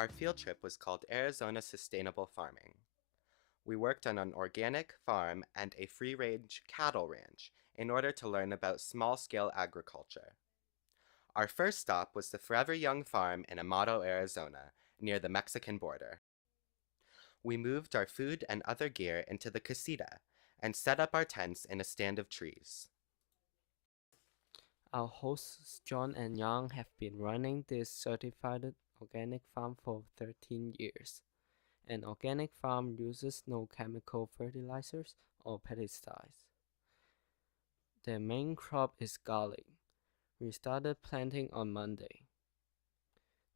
Our field trip was called Arizona Sustainable Farming. We worked on an organic farm and a free-range cattle ranch in order to learn about small-scale agriculture. Our first stop was the Forever Young Farm in Amado, Arizona, near the Mexican border. We moved our food and other gear into the casita and set up our tents in a stand of trees. Our hosts John and Yang have been running this certified organic farm for 13 years. An organic farm uses no chemical fertilizers or pesticides. Their main crop is garlic. We started planting on Monday.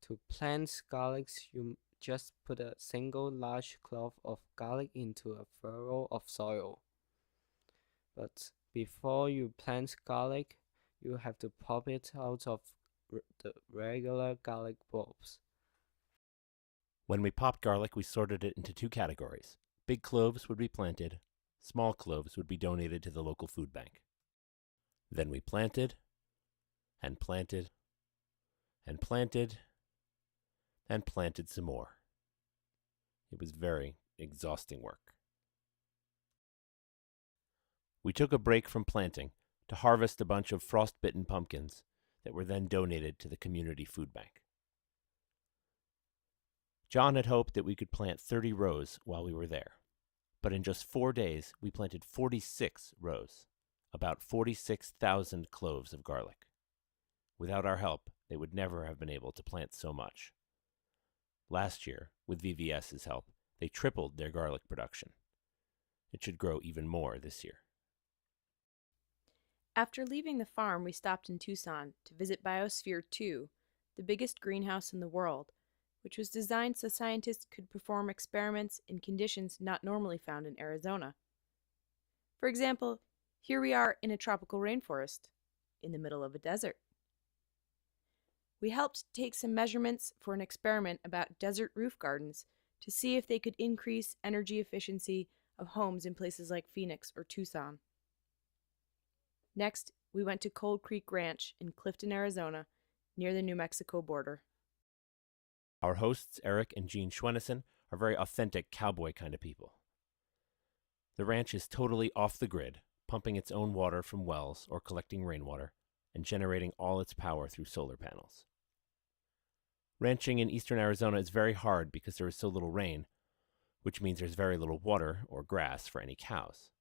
To plant garlics, you just put a single large clove of garlic into a furrow of soil. But before you plant garlic, you have to pop it out of the regular garlic bulbs. When we popped garlic, we sorted it into two categories. Big cloves would be planted, small cloves would be donated to the local food bank. Then we planted, and planted, and planted, and planted some more. It was very exhausting work. We took a break from planting to harvest a bunch of frost-bitten pumpkins that were then donated to the community food bank. John had hoped that we could plant 30 rows while we were there, but in just 4 days we planted 46 rows, about 46,000 cloves of garlic. Without our help, they would never have been able to plant so much. Last year, with VVS's help, they tripled their garlic production. It should grow even more this year. After leaving the farm, we stopped in Tucson to visit Biosphere 2, the biggest greenhouse in the world, which was designed so scientists could perform experiments in conditions not normally found in Arizona. For example, here we are in a tropical rainforest, in the middle of a desert. We helped take some measurements for an experiment about desert roof gardens to see if they could increase energy efficiency of homes in places like Phoenix or Tucson. Next, we went to Cold Creek Ranch in Clifton, Arizona, near the New Mexico border. Our hosts, Eric and Jean Schwennison, are very authentic cowboy kind of people. The ranch is totally off the grid, pumping its own water from wells or collecting rainwater, and generating all its power through solar panels. Ranching in eastern Arizona is very hard because there is so little rain, which means there's very little water or grass for any cows.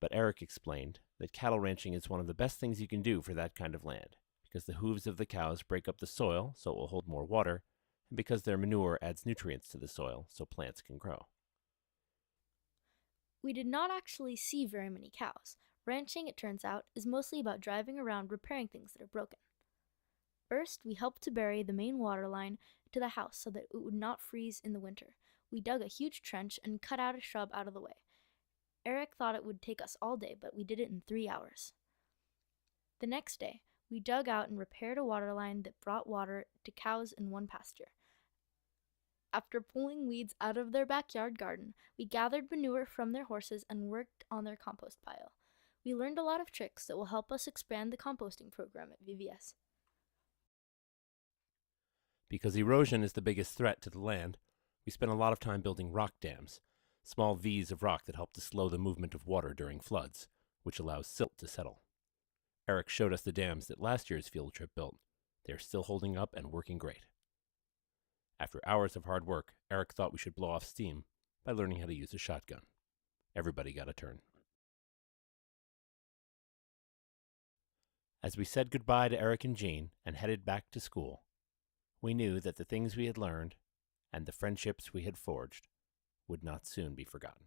But Eric explained that cattle ranching is one of the best things you can do for that kind of land, because the hooves of the cows break up the soil so it will hold more water, and because their manure adds nutrients to the soil so plants can grow. We did not actually see very many cows. Ranching, it turns out, is mostly about driving around repairing things that are broken. First, we helped to bury the main water line to the house so that it would not freeze in the winter. We dug a huge trench and cut out a shrub out of the way. Eric thought it would take us all day, but we did it in 3 hours. The next day, we dug out and repaired a water line that brought water to cows in one pasture. After pulling weeds out of their backyard garden, we gathered manure from their horses and worked on their compost pile. We learned a lot of tricks that will help us expand the composting program at VVS. Because erosion is the biggest threat to the land, we spent a lot of time building rock dams, small V's of rock that help to slow the movement of water during floods, which allows silt to settle. Eric showed us the dams that last year's field trip built. They are still holding up and working great. After hours of hard work, Eric thought we should blow off steam by learning how to use a shotgun. Everybody got a turn. As we said goodbye to Eric and Jean and headed back to school, we knew that the things we had learned and the friendships we had forged would not soon be forgotten.